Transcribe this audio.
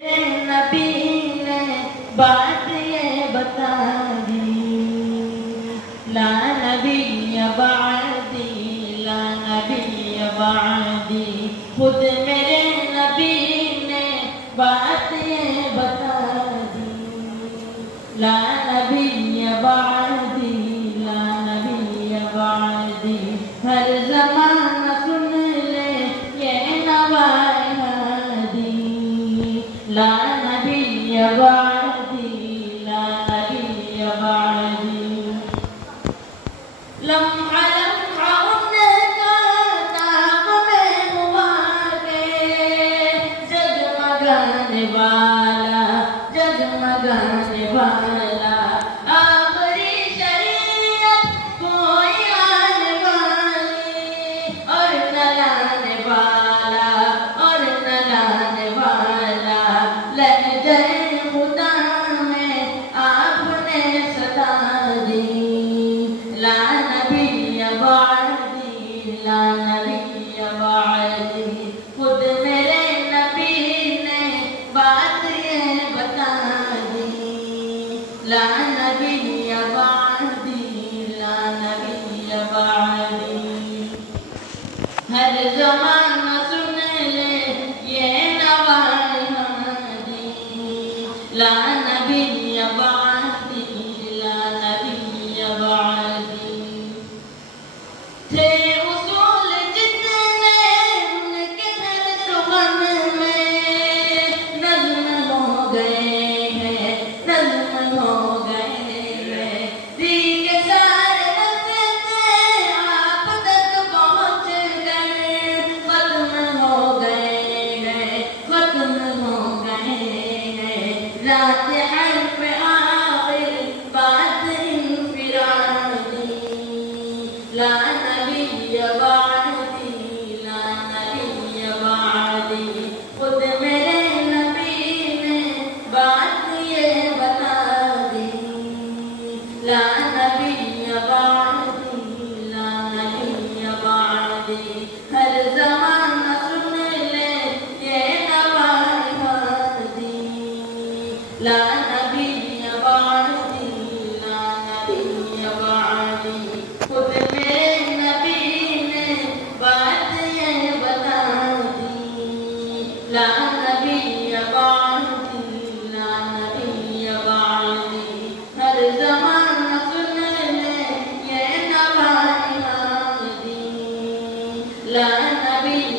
نبی نے بات یہ بتا دی، لا نبی بعدی، لا نبی بعدی، خود میرے نبی نے بات یہ بتا دی، لا نبی بعدی، لا نبی بعدی، ہر زمانہ سن لے یہ نوائے ہادی، لا نبی بعدی، لا نبی بعدی، لمحہ لمحہ ان کا نام میں ہوا کے جگمگانے والا، جگمگانے والا، آخری شریعت کوئی آنے والی، اور نہ لانے والا، اور نہ لانے والا، لہجہ خدا میں آپ نے صدا دی، لا نبی بعدی، لا نبی بعدی، خود میرے نبی نے بات یہ بتا دی، لا نبی بعدی، لا نبی بعدی، ہر زمانہ سن لے یہ نوائے ہادی، لا نبی بعدی، لا نبی بعدی، تھے اصول جتنے ان کے ہر سخن میں نظم ہو گئے ہیں، نظم ہو گئے ہیں، دی کے سارے رستے آپ تک پہنچ گئے، ختم ہو گئے ہیں، ختم ہو گئے ہیں، رات حرف آخر بات انفرادی، لا نبی بعدی، لا نبی بعدی، خود میرے نبی نے بات یہ بتا دی، لا نبی بعدی، لا نبی بعدی، ہر زمانہ سن لے یہ نوائے ہادی، لا نبی بعدی، لا نبی بعدی، خود میرے نبی نے بات یہ بتا دی، لا نبی بعدی، لا نبی بعدی، ہر زمانہ سن لے یہ نوائے ہادی، لا نبی